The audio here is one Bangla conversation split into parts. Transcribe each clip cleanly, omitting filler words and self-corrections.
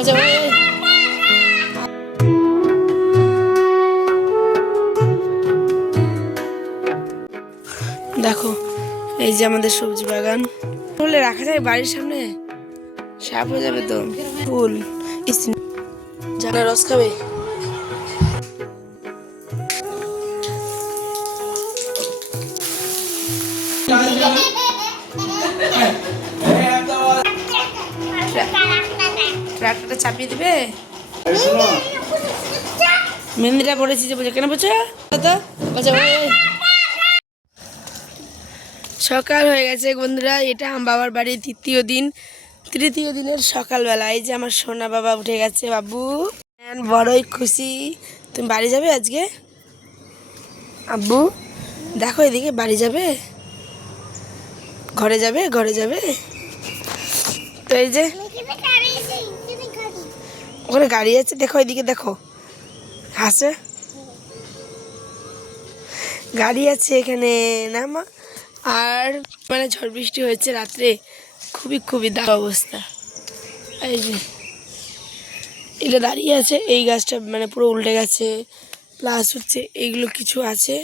দেখো এই যে আমাদের সবজি বাগান বলে রাখা যায় বাড়ির সামনে, সাপ হয়ে যাবে তো। ফুল জানা রস খাবে। ট্রাক্টরটা চাপিয়ে দিবে। মেহেন্দিটা পড়েছি যে বুঝে কেন বুঝছো সকাল হয়ে গেছে বন্ধুরা। এটা আমার বাবার বাড়ির তৃতীয় দিনের সকালবেলা। এই যে আমার সোনা বাবা উঠে গেছে, বাবু বড়ই খুশি। তুমি বাড়ি যাবে আজকে? আব্বু দেখো এদিকে, বাড়ি যাবে, ঘরে যাবে, ঘরে যাবে। তো এই যে ওখানে গাড়ি আছে, দেখো এদিকে, দেখো হাসে, গাড়ি আছে এখানে না মা। আর মানে ঝড় বৃষ্টি হয়েছে রাত্রে, খুবই দারুণ অবস্থা। এই যে এটা দাঁড়িয়ে আছে, এই গাছটা মানে পুরো উল্টে গেছে, প্লাস হচ্ছে এইগুলো কিছু আছে,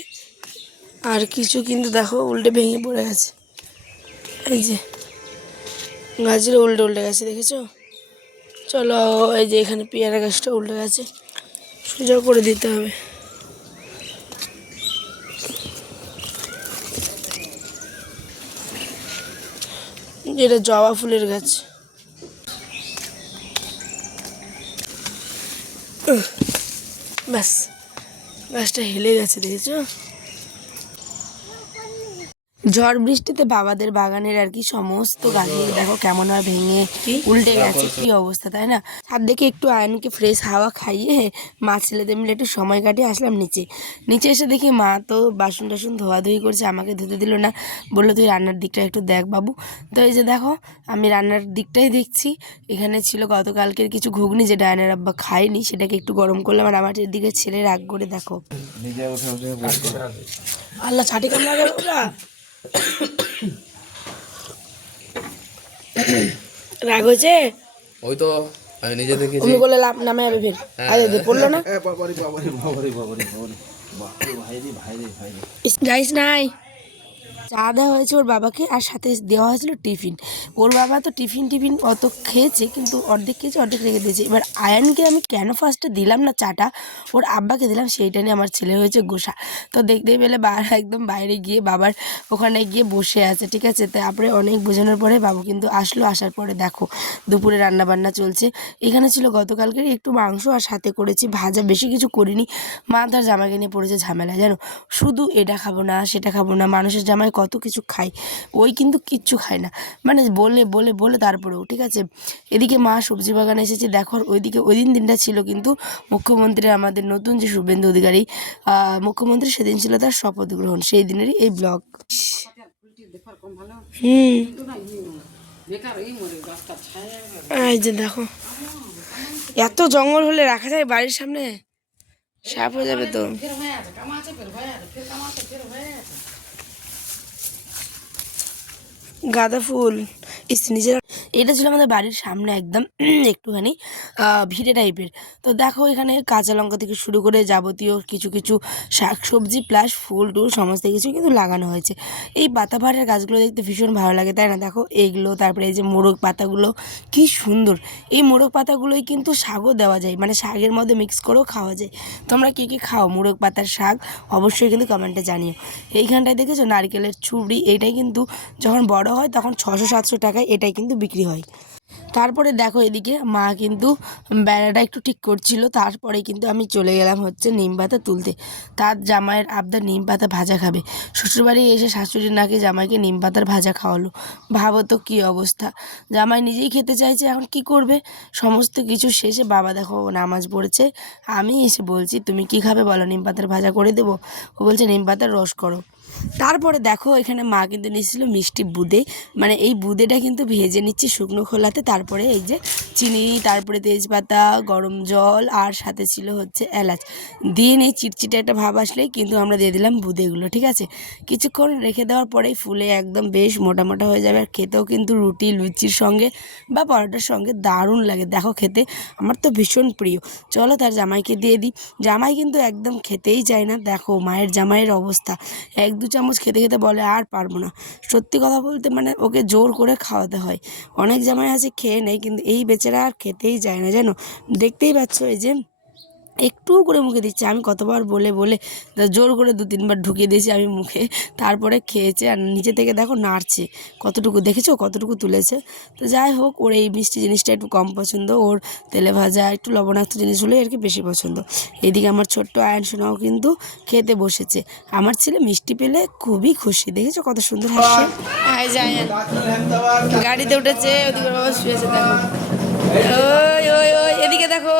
আর কিছু কিন্তু দেখো উল্টে ভেঙে পড়ে গেছে। এই যে গাছগুলো উল্টে গেছে, দেখেছো? চলো এই যে এখানে পেয়ারা গাছটা উল্টে গেছে, সোজা করে দিতে হবে। এটা জবা ফুলের গাছ। ব্যাস গাছটা হেলে গেছে, দেখেছো? ঝড় বৃষ্টিতে বাবাদের বাগানের আর কি সমস্ত গাছগুলো দেখো কেমন আর ভেঙে উল্টে গেছে, কি অবস্থা তাই না? ছাদ দেখে একটু আয়নকে ফ্রেশ হাওয়া খাইয়ে মা ছেলেদের মিলে একটু সময় কাটিয়ে আসলাম নিচে এসে দেখি মা তো বাসন টাসন ধোয়াধুয়ি করছে, আমাকে ধুতে দিল না, বললো তুই রান্নার দিকটা একটু দেখ বাবু। তো এই যে দেখো আমি রান্নার দিকটাই দেখছি। এখানে ছিল গতকালকের কিছু ঘুগনি, যেটা আয়নার আব্বা খায়নি, সেটাকে একটু গরম করলাম। আর আমার দিকে ছেলে রাগ করে দেখো, আল্লাহ ছাটি কামড়া গেল। রাগ হয়েছে ওই তো আমি নিজে দেখেছি। তুমি বলে লাভ নামে যাবে ফের। আরে দে পড়লো না, যাইস নাই। চা দেওয়া হয়েছে ওর বাবাকে, আর সাথে দেওয়া হয়েছিল টিফিন। ওর বাবা তো টিফিন অত খেয়েছে, কিন্তু অর্ধেক খেয়েছে, অর্ধেক রেখে দিয়েছে। এবার আয়ানকে আমি কেন ফার্স্টে দিলাম না চাটা, ওর আব্বাকে দিলাম, সেইটা নিয়ে আমার ছেলে হয়েছে গোসা। তো দেখতেই পেলে একদম বাইরে গিয়ে বাবার ওখানে গিয়ে বসে আছে, ঠিক আছে? তারপরে অনেক বোঝানোর পরে বাবু কিন্তু আসলো। আসার পরে দেখো দুপুরে রান্না বান্না চলছে। এখানে ছিল গতকালকের একটু মাংস, আর সাথে করেছি ভাজা, বেশি কিছু করিনি। মা তার জামাইকে নিয়ে পড়েছে ঝামেলায়, জানো, শুধু এটা খাবো না সেটা খাবো না। মানুষের জামাই কত কিছু খায়, ওই কিন্তু কিচ্ছু খায় না, মানে বলে বলে বলে তারপরেও, ঠিক আছে? এদিকে মা সবজি বাগানে এসেছে দেখো। ওইদিকে ওই দিনটা ছিল কিন্তু মুখ্যমন্ত্রী, আমাদের নতুন যে শুভেন্দু অধিকারী মুখ্যমন্ত্রী, সেদিন ছিল তার শপথ গ্রহণ, সেই দিনেরই এই ব্লগ। এই যে দেখো এত জঙ্গল হলে রাখা যায় বাড়ির সামনে, সাপ হয়ে যাবে তো। গাঁদা ফুল নিজের, এটা ছিল আমাদের বাড়ির সামনে একদম একটুখানি ভিড়ে টাইপের। তো দেখো এখানে কাঁচা লঙ্কা থেকে শুরু করে যাবতীয় কিছু শাক সবজি প্লাস ফুল টুল সমস্ত কিছু কিন্তু লাগানো হয়েছে। এই পাতাবাহারের গাছগুলো দেখতে ভীষণ ভালো লাগে, তাই না? দেখো এইগুলো, তারপরে এই যে মোরগ পাতাগুলো কি সুন্দর। এই মোরগ পাতাগুলোই কিন্তু শাকও দেওয়া যায়, মানে শাকের মধ্যে মিক্স করেও খাওয়া যায়। তোমরা কী কী খাও মোরগ পাতার শাক অবশ্যই কিন্তু কমেন্টে জানিও। এইখানটায় দেখেছো নারকেলের ছুবড়ি, এইটাই কিন্তু যখন বড় হয় তখন 600-700 টাকায় এটাই কিন্তু বিক্রি হয়। তারপরে দেখো এদিকে মা কিন্তু বেড়াটা একটু ঠিক করছিল, তারপরে কিন্তু আমি চলে গেলাম হচ্ছে নিম পাতা তুলতে। তার জামাইয়ের আবদার নিম পাতা ভাজা খাবে। শ্বশুরবাড়ি এসে শাশুড়ি নাকি জামাইকে নিম পাতার ভাজা খাওয়ালো। ভাবো তো কী অবস্থা, জামাই নিজেই খেতে চাইছে, এখন কি করবে? সমস্ত কিছু শেষে বাবা দেখো নামাজ পড়েছে, আমি এসে বলছি তুমি কি খাবে বলো, নিম পাতার ভাজা করে দেবো? ও বলছে নিম পাতার রস করো। তারপরে দেখো এখানে মা কিন্তু নিচ্ছিল মিষ্টি বুদে, মানে এই বুদেটা কিন্তু ভেজে নিচ্ছি শুকনো খোলাতে। তারপরে এই যে চিনি, তারপরে তেজপাতা, গরম জল, আর সাথে ছিল হচ্ছে এলাচ দিয়ে নিয়ে চিটচিটে একটা ভাব আসলেই কিন্তু আমরা দিয়ে দিলাম বুদেগুলো। ঠিক আছে, কিছুক্ষণ রেখে দেওয়ার পরেই ফুলে একদম বেশ মোটা মোটা হয়ে যাবে। আর খেতেও কিন্তু রুটি লুচির সঙ্গে বা পরোটার সঙ্গে দারুণ লাগে। দেখো খেতে আমার তো ভীষণ প্রিয়। চলো তার জামাইকে দিয়ে দিই। জামাই কিন্তু একদম খেতেই চায় না। দেখো মায়ের জামাইয়ের অবস্থা, 1-2 চামচ খেতে খেতে বলে আর পারবো না। সত্যি কথা বলতে মানে ওকে জোর করে খাওয়াতে হয়। অনেক জামাই আছে খেয়ে নেয়, কিন্তু এই বেচারা আর খেতেই চায় না জানো। দেখতেই পাচ্ছ এই যে একটু করে মুখে দিচ্ছে। আমি কতবার বলে বলে জোর করে 2-3 বার ঢুকিয়ে দিয়েছি আমি মুখে, তারপরে খেয়েছে। আর নিচে থেকে দেখো নাড়ছে কতটুকু, দেখেছো কতটুকু তুলেছে। তো যাই হোক, ওর এই মিষ্টি জিনিসটা একটু কম পছন্দ, ওর তেলে ভাজা একটু লবণাক্ত জিনিস হলে আর কি বেশি পছন্দ। এদিকে আমার ছোট্ট আয়ন সোনাও কিন্তু খেতে বসেছে। আমার ছেলে মিষ্টি পেলে খুবই খুশি, দেখেছো কত সুন্দর হাসছে। এই যে আয়ান গাড়িতে উঠেছে, ওদিকে বাবা শুয়েছে দেখো। ওই ওই ওই এদিকে দেখো।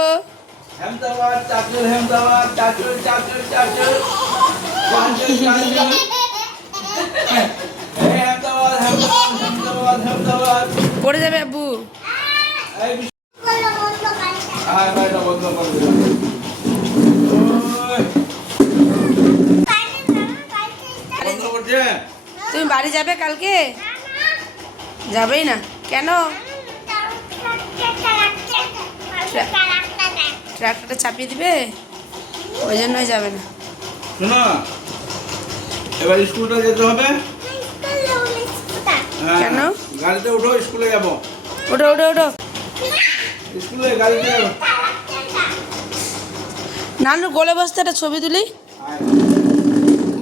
হেমদাবাদ চাচুর, হেমদাবাদ চাচুর, চাচুর, চাচুর, চাচুর, চাচুর। এই হেমদাবাদ, হেমদাবাদ, হেমদাবাদ, হেমদাবাদ। পড়ে যাবে আব্বু। এই ভাইটা বন্ধ করে দিলাম। ওই, বন্ধ করছে? তুমি বাড়ি যাবে কালকে? যাবেই না কেন? ট্রাক্টরটা চাপিয়ে দিবে, ওই জন্যই যাবে না। শোনো, এবার স্কুলটা যেতে হবে। হ্যাঁ, কেন? গাড়িতে উঠো, স্কুলে যাবো। ওঠো ওঠো ওঠো। স্কুলে গাড়িতে যাবো। নানু গোলে বসতে একটা ছবি তুলি। আয়,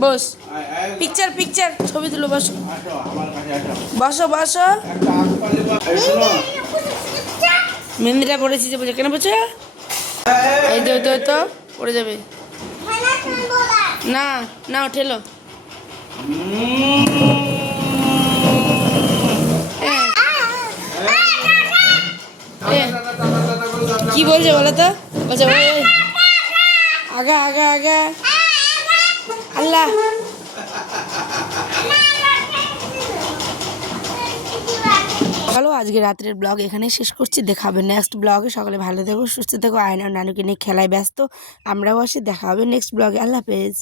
বস, আয়, আয়, পিকচার পিকচার ছবি তুলো, বসো আসো, আমার কাছে আসো। বসো বসো। একটা আসপালি বা- এই শোনো, মেহেন্দিটা পড়েছি যে, বুঝে কেন বলছো? এই তো তো তো পড়ে যাবে। না না ঠেলো। কি বলছে বলো তো? বলছে ওই ওই, আগা আগা আগা। আল্লাহ। চলো আজকে রাত্রের ব্লগ এখানেই শেষ করছি। দেখা হবে নেক্সট ব্লগে। সকলে ভালো থেকো, সুস্থ থেকো। আয়না আর নানুকে নিয়ে খেলায় ব্যস্ত। আমরাও আসি। দেখা হবে নেক্সট ব্লগে। আল্লাহ হাফেজ।